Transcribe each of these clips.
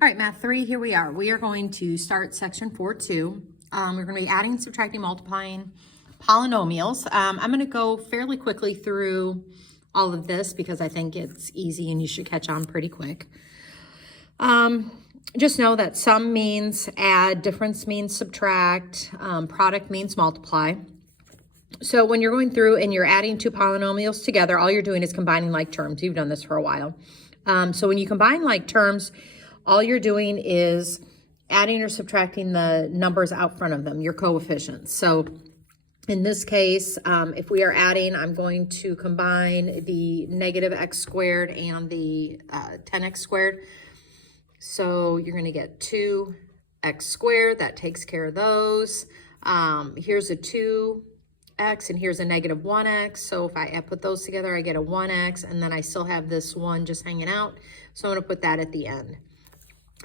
All right, math 3, here we are. We are going to start section 4.2. We're going to be adding, subtracting, multiplying polynomials. I'm going to go fairly quickly through all of this because I think it's easy and you should catch on pretty quick. Just know that sum means add, difference means subtract, product means multiply. So when you're going through and you're adding two polynomials together, all you're doing is combining like terms. You've done this for a while. So when you combine like terms, all you're doing is adding or subtracting the numbers out front of them, your coefficients. So in this case, if we are adding, I'm going to combine the negative x squared and the 10x squared. So you're going to get 2x squared. That takes care of those. Here's a 2x and here's a negative 1x. So if I put those together, I get a 1x, and then I still have this 1 just hanging out. So I'm going to put that at the end.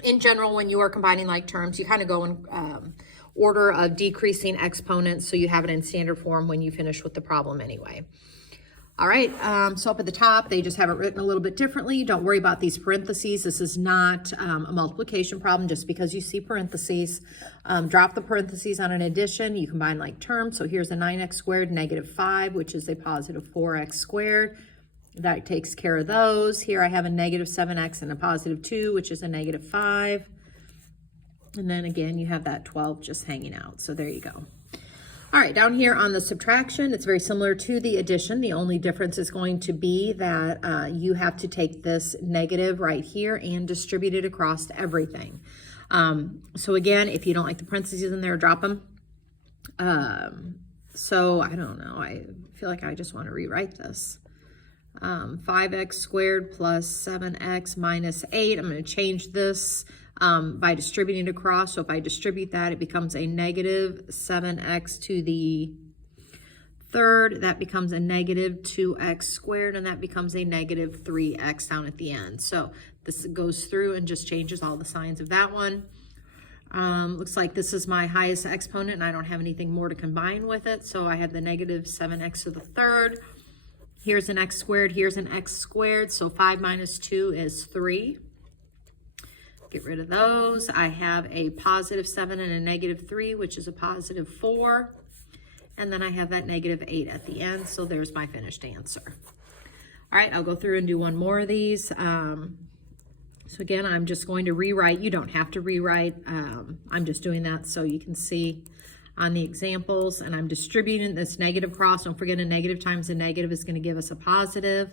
In general, when you are combining like terms, you kind of go in order of decreasing exponents, so you have it in standard form when you finish with the problem anyway. All right, so up at the top, they just have it written a little bit differently. Don't worry about these parentheses. This is not a multiplication problem just because you see parentheses. Drop the parentheses on an addition. You combine like terms. So here's a 9x squared, negative 5, which is a positive 4x squared. That takes care of those. Here I have a negative 7x and a positive 2, which is a negative 5. And then again, you have that 12 just hanging out. So there you go. All right, down here on the subtraction, it's very similar to the addition. The only difference is going to be that you have to take this negative right here and distribute it across everything. So again, if you don't like the parentheses in there, drop them. So I don't know. I feel like I just want to rewrite this. 5x squared plus 7x minus 8. I'm going to change this by distributing it across. So if I distribute that, it becomes a negative 7x to the third. That becomes a negative 2x squared, and that becomes a negative 3x down at the end. So this goes through and just changes all the signs of that one. Looks like this is my highest exponent, and I don't have anything more to combine with it. So I have the negative 7x to the third. Here's an x squared, here's an x squared, so 5 minus 2 is 3. Get rid of those. I have a positive 7 and a negative 3, which is a positive 4. And then I have that negative 8 at the end, so there's my finished answer. All right, I'll go through and do one more of these. So again, I'm just going to rewrite. You don't have to rewrite. I'm just doing that so you can see on the examples, and I'm distributing this negative cross. Don't forget, a negative times a negative is going to give us a positive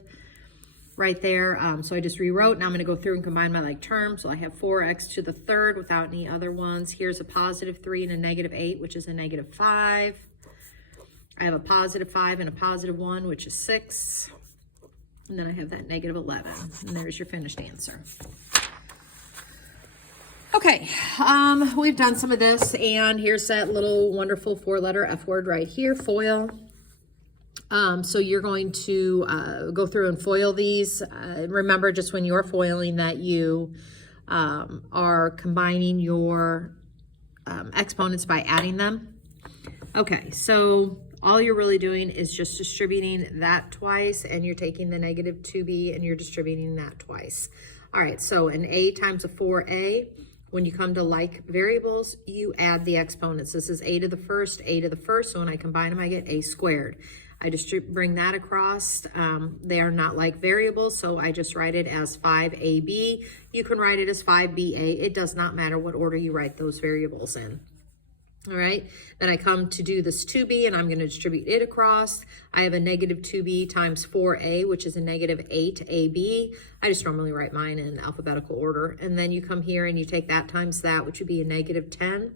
right there. So I just rewrote. Now I'm going to go through and combine my like terms. So I have 4x to the third without any other ones. Here's a positive 3 and a negative 8, which is a negative 5. I have a positive 5 and a positive 1, which is 6. And then I have that negative 11. And there's your finished answer. Okay, we've done some of this, and here's that little wonderful 4-letter F word right here, FOIL. So you're going to go through and FOIL these. Remember, just when you're FOILing, that you are combining your exponents by adding them. Okay, so all you're really doing is just distributing that twice, and you're taking the negative 2b and you're distributing that twice. All right, so an a times a 4a. When you come to like variables, you add the exponents. This is a to the first, so when I combine them, I get a squared. I just bring that across. They are not like variables, so I just write it as 5ab. You can write it as 5ba. It does not matter what order you write those variables in. All right, then I come to do this 2b, and I'm going to distribute it across. I have a negative 2b times 4a, which is a negative 8ab. I just normally write mine in alphabetical order. And then you come here and you take that times that, which would be a negative 10.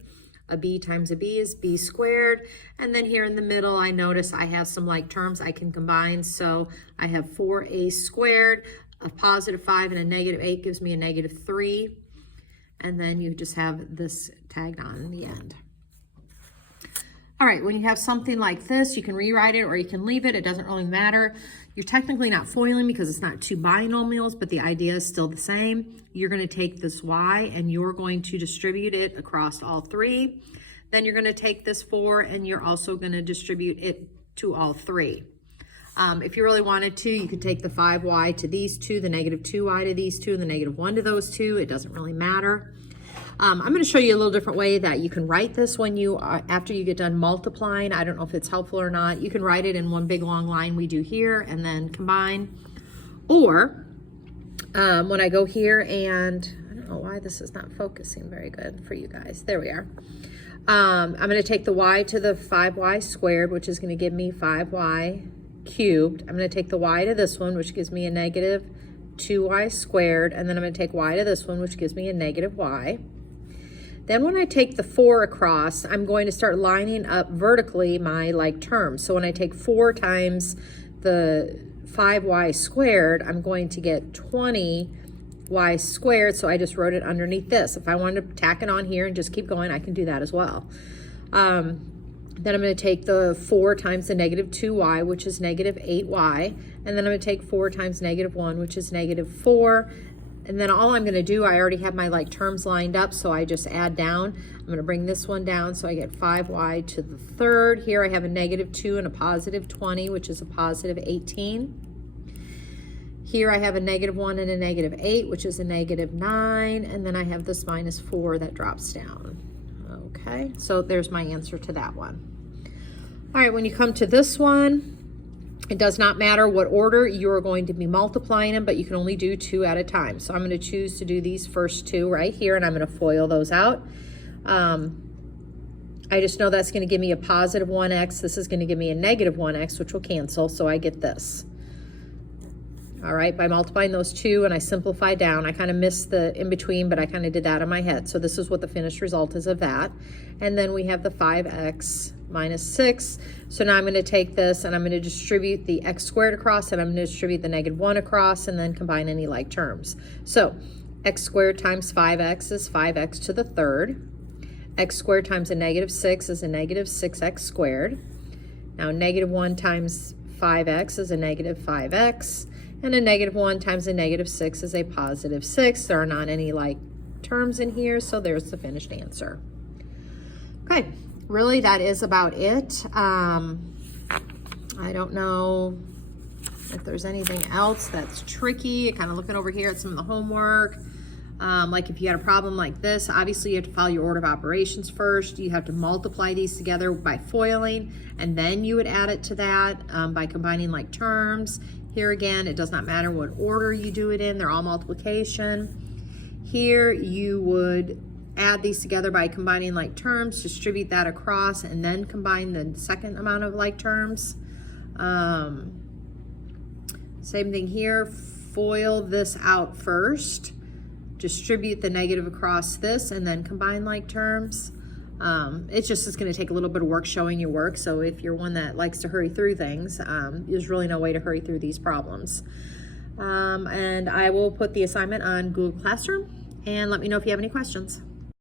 A b times a b is b squared. And then here in the middle, I notice I have some like terms I can combine. So I have 4a squared, a positive 5 and a negative 8 gives me a negative 3. And then you just have this tagged on in the end. All right, when you have something like this, you can rewrite it or you can leave it. It doesn't really matter. You're technically not FOILing because it's not two binomials, but the idea is still the same. You're going to take this y and you're going to distribute it across all three. Then you're going to take this 4 and you're also going to distribute it to all three. If you really wanted to, you could take the 5y to these two, the negative 2y to these two, and the negative 1 to those two. It doesn't really matter. I'm going to show you a little different way that you can write this when you, after you get done multiplying. I don't know if it's helpful or not. You can write it in one big long line we do here and then combine. Or when I go here and, I don't know why this is not focusing very good for you guys. There we are. I'm going to take the y to the 5y squared, which is going to give me 5y cubed. I'm going to take the y to this one, which gives me a negative 2y squared. And then I'm going to take y to this one, which gives me a negative y. Then when I take the 4 across, I'm going to start lining up vertically my like terms. So when I take 4 times the 5y squared, I'm going to get 20y squared. So I just wrote it underneath this. If I wanted to tack it on here and just keep going, I can do that as well. Then I'm going to take the 4 times the negative 2y, which is negative 8y. And then I'm going to take 4 times negative 1, which is negative 4. And then all I'm going to do, I already have my like terms lined up, so I just add down. I'm going to bring this one down, so I get 5y to the third. Here I have a negative 2 and a positive 20, which is a positive 18. Here I have a negative 1 and a negative 8, which is a negative 9. And then I have this minus 4 that drops down. Okay, so there's my answer to that one. All right, when you come to this one, it does not matter what order you're going to be multiplying them, but you can only do 2 at a time. So I'm going to choose to do these first 2 right here, and I'm going to FOIL those out. I just know that's going to give me a positive 1x. This is going to give me a negative 1x, which will cancel, so I get this. All right, by multiplying those 2 and I simplify down, I kind of missed the in-between, but I kind of did that in my head. So this is what the finished result is of that. And then we have the 5x minus 6. So now I'm going to take this and I'm going to distribute the x squared across, and I'm going to distribute the negative 1 across, and then combine any like terms. So x squared times 5x is 5x to the third. X squared times a negative 6 is a negative 6x squared. Now negative 1 times 5x is a negative 5x. And a negative 1 times a negative 6 is a positive 6. There are not any like terms in here, so there's the finished answer. Okay, really that is about it. I don't know if there's anything else that's tricky. Kind of looking over here at some of the homework. Like if you had a problem like this, obviously you have to follow your order of operations first. You have to multiply these together by FOILing, and then you would add it to that by combining like terms. Here again, it does not matter what order you do it in. They're all multiplication. Here you would add these together by combining like terms, distribute that across, and then combine the second amount of like terms. Same thing here. FOIL this out first. Distribute the negative across this, and then combine like terms. It's going to take a little bit of work showing your work. So if you're one that likes to hurry through things, there's really no way to hurry through these problems. And I will put the assignment on Google Classroom, and let me know if you have any questions.